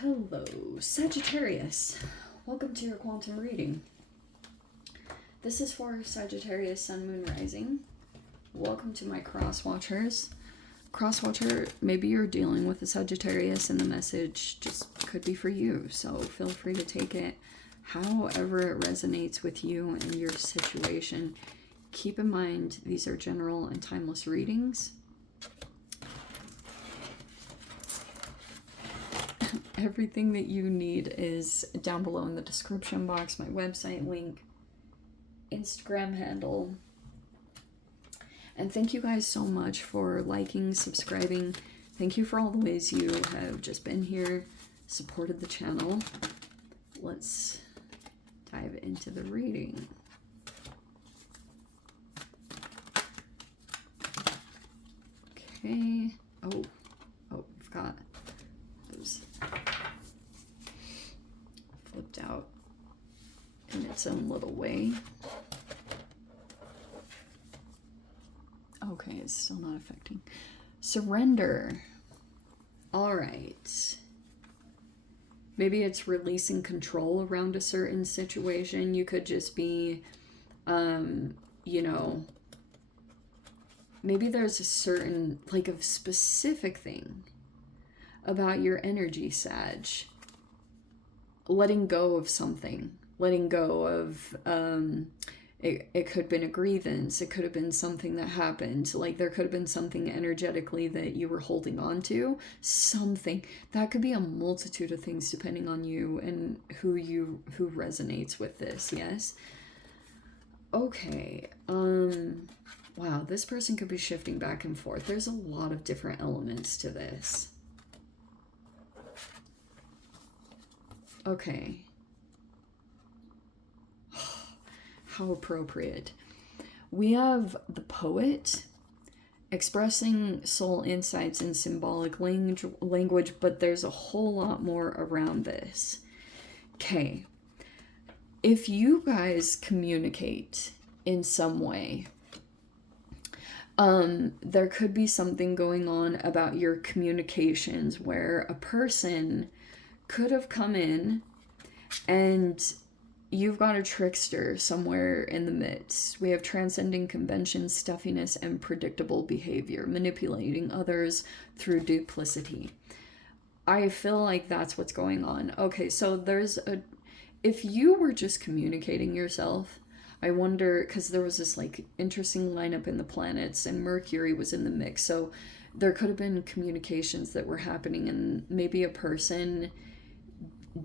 Hello, Sagittarius. Welcome to your quantum reading. This is for Sagittarius, Sun, Moon, Rising. Welcome to my cross-watchers. Cross-watcher, maybe you're dealing with a Sagittarius and the message just could be for you. So feel free to take it however it resonates with you and your situation. Keep in mind, these are general and timeless readings. Everything that you need is down below in the description box. My website link, Instagram handle. And thank you guys so much for liking, subscribing. Thank you for all the ways you have just been here, supported the channel. Let's dive into the reading. Okay. Oh, I've got those flipped out in its own little way. Okay, it's still not affecting. Surrender. All right. Maybe it's releasing control around a certain situation. You could just be, you know, maybe there's a certain, like a specific thing about your energy, Sag. Letting go of something. Letting go of, it could have been a grievance. It could have been something that happened. Like there could have been something energetically that you were holding on to. Something. That could be a multitude of things depending on you and who resonates with this, yes? Okay. Wow, this person could be shifting back and forth. There's a lot of different elements to this. Okay. How appropriate. We have the poet expressing soul insights in symbolic language, but there's a whole lot more around this. Okay. If you guys communicate in some way, there could be something going on about your communications where a person could have come in and you've got a trickster somewhere in the midst. We have transcending convention, stuffiness, and predictable behavior, manipulating others through duplicity. I feel like that's what's going on. Okay, so if you were just communicating yourself, I wonder, because there was this like interesting lineup in the planets and Mercury was in the mix. So there could have been communications that were happening and maybe a person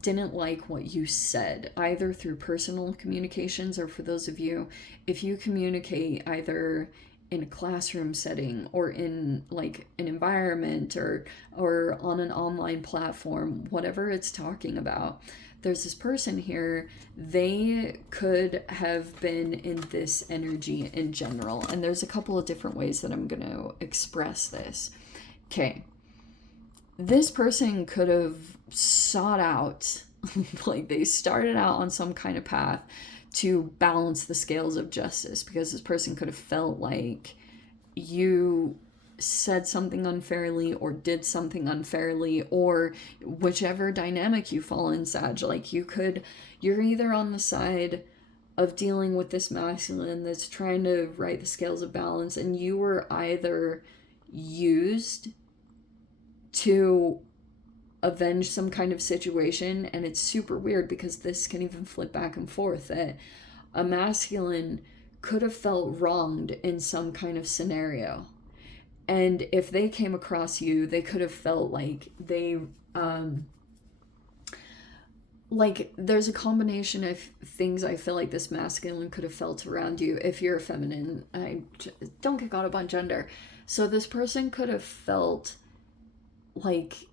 didn't like what you said, either through personal communications or for those of you, if you communicate either in a classroom setting or in like an environment or on an online platform, whatever it's talking about, there's this person here, they could have been in this energy in general. And there's a couple of different ways that I'm going to express this. Okay. This person could have sought out, like they started out on some kind of path to balance the scales of justice, because this person could have felt like you said something unfairly or did something unfairly, or whichever dynamic you fall in, Sag, like you're either on the side of dealing with this masculine that's trying to right the scales of balance, and you were either used to avenge some kind of situation. And it's super weird because this can even flip back and forth, that a masculine could have felt wronged in some kind of scenario, and if they came across you, they could have felt like they like there's a combination of things I feel like this masculine could have felt around you. If you're a feminine, I don't get caught up on gender. So this person could have felt like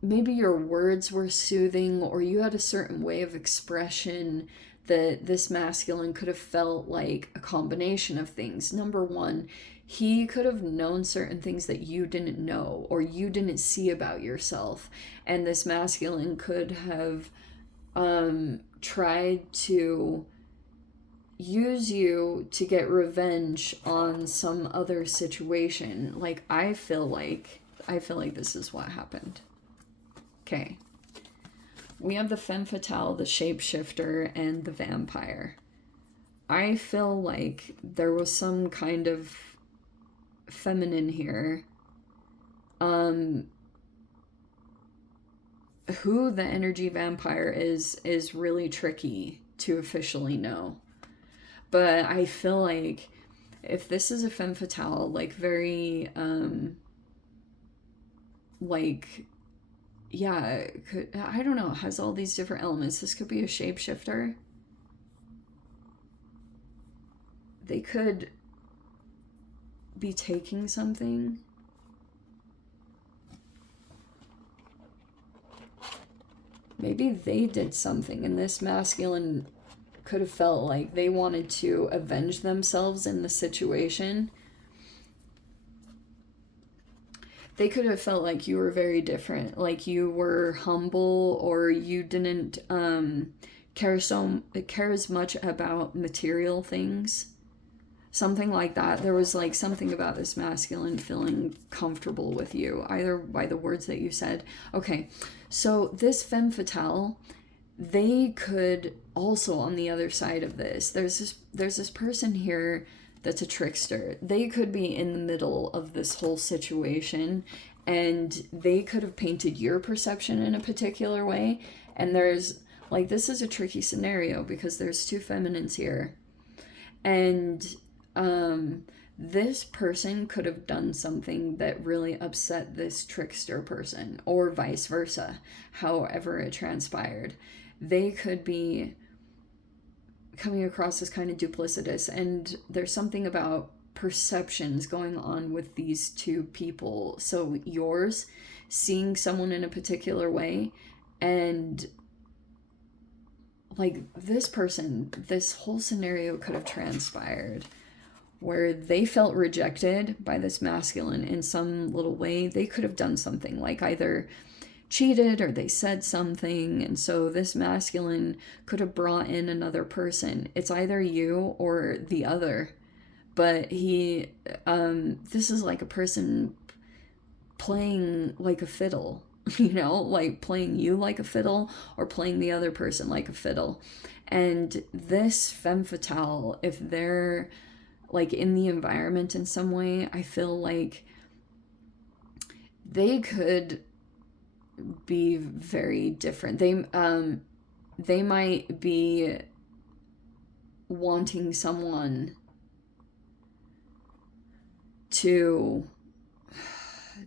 maybe your words were soothing, or you had a certain way of expression that this masculine could have felt like a combination of things. Number one, he could have known certain things that you didn't know or you didn't see about yourself. And this masculine could have tried to use you to get revenge on some other situation. Like I feel like this is what happened. Okay. We have the femme fatale, the shapeshifter, and the vampire. I feel like there was some kind of feminine here. Who the energy vampire is really tricky to officially know. But I feel like if this is a femme fatale, like very, like, yeah, I don't know, it has all these different elements. This could be a shapeshifter. They could be taking something. Maybe they did something, and this masculine could have felt like they wanted to avenge themselves in the situation. They could have felt like you were very different, like you were humble, or you didn't care as much about material things. Something like that. There was like something about this masculine feeling comfortable with you, either by the words that you said. Okay, so this femme fatale, they could also, on the other side of this, there's this person here that's a trickster. They could be in the middle of this whole situation, and they could have painted your perception in a particular way. And there's like, this is a tricky scenario because there's two feminines here, and this person could have done something that really upset this trickster person, or vice versa, however it transpired. They could be coming across as kind of duplicitous, and there's something about perceptions going on with these two people. So yours, seeing someone in a particular way, and like this person, this whole scenario could have transpired where they felt rejected by this masculine in some little way. They could have done something like either cheated or they said something, and so this masculine could have brought in another person. It's either you or the other, but he this is like a person playing like a fiddle, you know, like playing you like a fiddle or playing the other person like a fiddle. And this femme fatale, if they're like in the environment in some way, I feel like they could be very different. They might be wanting someone to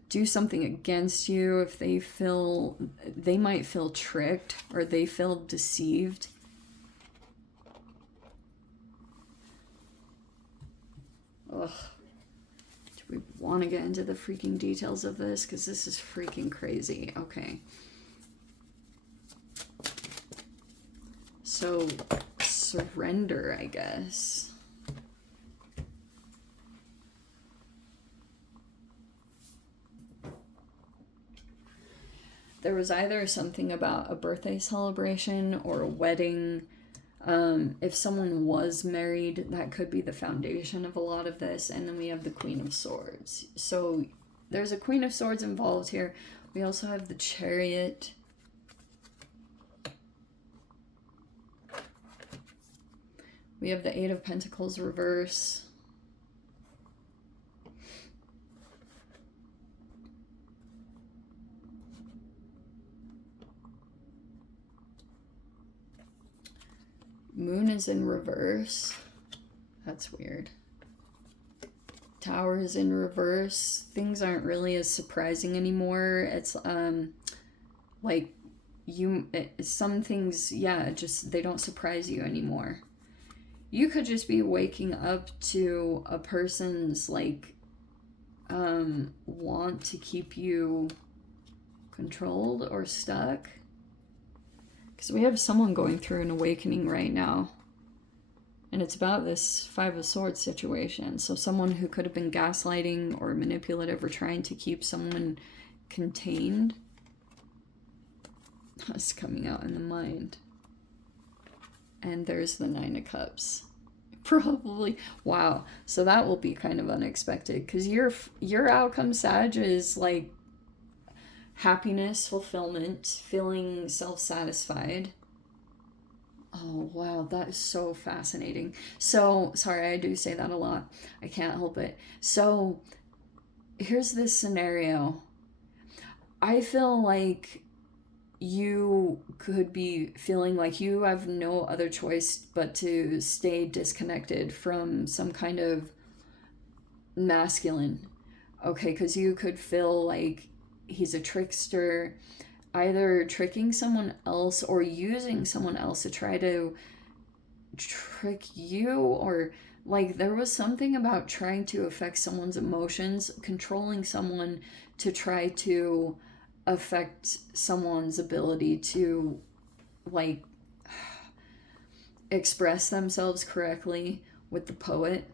do something against you. If they might feel tricked, or they feel deceived. Ugh. Do we want to get into the freaking details of this? Because this is freaking crazy. Okay. So, surrender, I guess. There was either something about a birthday celebration or a wedding. If someone was married, that could be the foundation of a lot of this. And then we have the Queen of Swords. So there's a Queen of Swords involved here. We also have the Chariot. We have the Eight of Pentacles reverse. Moon is in reverse. That's weird. Tower is in reverse. Things aren't really as surprising anymore. It's like some things, yeah, just they don't surprise you anymore. You could just be waking up to a person's like want to keep you controlled or stuck. Because we have someone going through an awakening right now. And it's about this Five of Swords situation. So someone who could have been gaslighting or manipulative or trying to keep someone contained. That's coming out in the mind. And there's the Nine of Cups. Probably. Wow. So that will be kind of unexpected. Because your outcome, Sag, is like happiness, fulfillment, feeling self-satisfied. Oh, wow, that is so fascinating. So, sorry, I do say that a lot. I can't help it. So, here's this scenario. I feel like you could be feeling like you have no other choice but to stay disconnected from some kind of masculine. Okay, because you could feel like he's a trickster, either tricking someone else or using someone else to try to trick you, or like there was something about trying to affect someone's emotions, controlling someone to try to affect someone's ability to like express themselves correctly with the poet.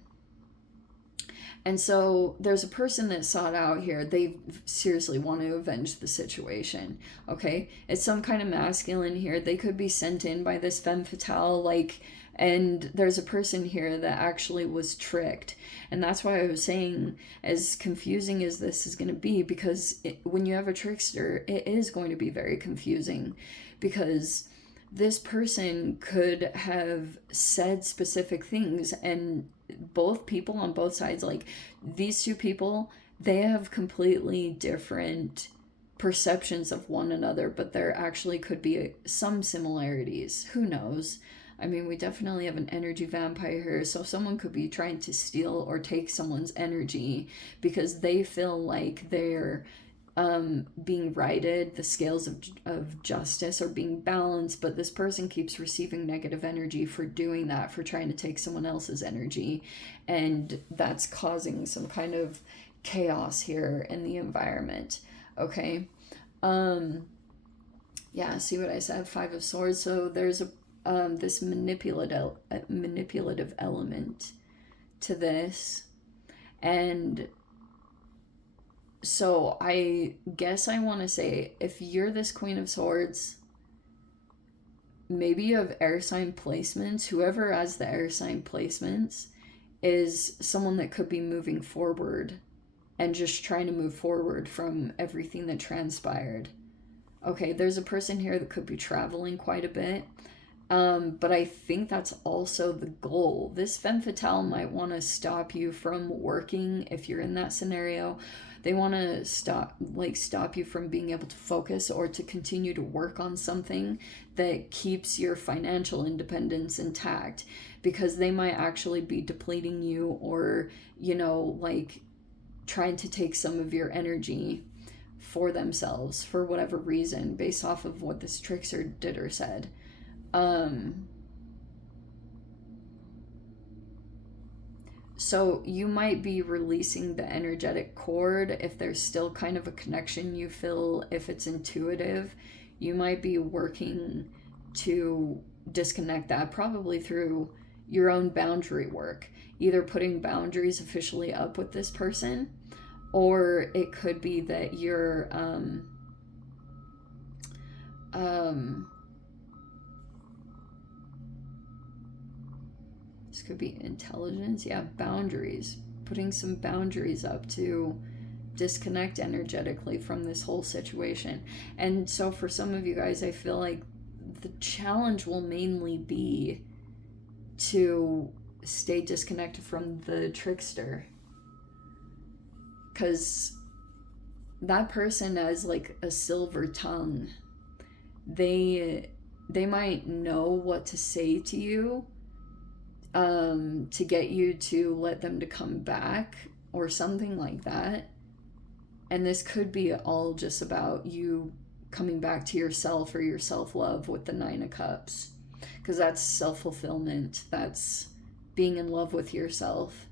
And so there's a person that sought out here. They seriously want to avenge the situation. Okay? It's some kind of masculine here. They could be sent in by this femme fatale, like, and there's a person here that actually was tricked. And that's why I was saying, as confusing as this is going to be, because when you have a trickster, it is going to be very confusing, because this person could have said specific things, and both people on both sides, like these two people, they have completely different perceptions of one another, but there actually could be some similarities. Who knows? I mean, we definitely have an energy vampire here, so someone could be trying to steal or take someone's energy because they feel like they're being righted, the scales of justice are being balanced, but this person keeps receiving negative energy for doing that, for trying to take someone else's energy, and that's causing some kind of chaos here in the environment. Okay. Yeah, see what I said? Five of Swords. So there's a this manipulative element to this, and so I guess I want to say, if you're this Queen of Swords, maybe you have air sign placements. Whoever has the air sign placements is someone that could be moving forward and just trying to move forward from everything that transpired. Okay, there's a person here that could be traveling quite a bit. But I think that's also the goal. This femme fatale might want to stop you from working if you're in that scenario. They want to stop you from being able to focus or to continue to work on something that keeps your financial independence intact, because they might actually be depleting you, or, like trying to take some of your energy for themselves for whatever reason, based off of what this trickster did or said. So you might be releasing the energetic cord if there's still kind of a connection you feel, if it's intuitive. You might be working to disconnect that, probably through your own boundary work, either putting boundaries officially up with this person, or it could be that you're this could be intelligence. Yeah, boundaries. Putting some boundaries up to disconnect energetically from this whole situation. And so for some of you guys, I feel like the challenge will mainly be to stay disconnected from the trickster. Because that person has like a silver tongue. They might know what to say to you, to get you to let them to come back or something like that. And this could be all just about you coming back to yourself or your self-love with the Nine of Cups, because that's self-fulfillment, that's being in love with yourself.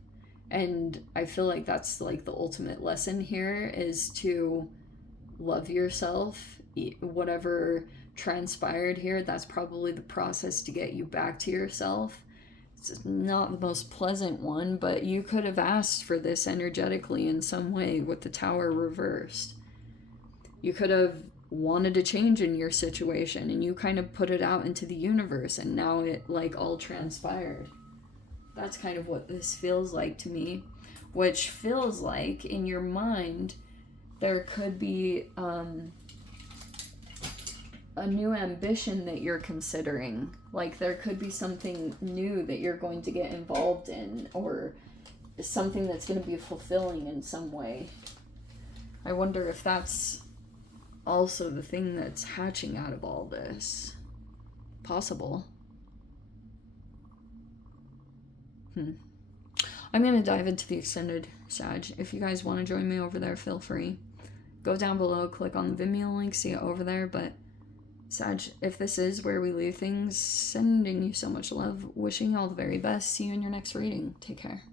And I feel like that's like the ultimate lesson here, is to love yourself. Whatever transpired here, that's probably the process to get you back to yourself. It's not the most pleasant one, but you could have asked for this energetically in some way with the Tower reversed. You could have wanted a change in your situation, and you kind of put it out into the universe, and now it like all transpired. That's kind of what this feels like to me, which feels like in your mind There could be a new ambition that you're considering. Like, there could be something new that you're going to get involved in, or something that's going to be fulfilling in some way. I wonder if that's also the thing that's hatching out of all this. Possible. I'm going to dive into the extended Sag. If you guys want to join me over there, feel free. Go down below, click on the Vimeo link, see it over there. But Sag, if this is where we leave things, sending you so much love, wishing you all the very best. See you in your next reading. Take care.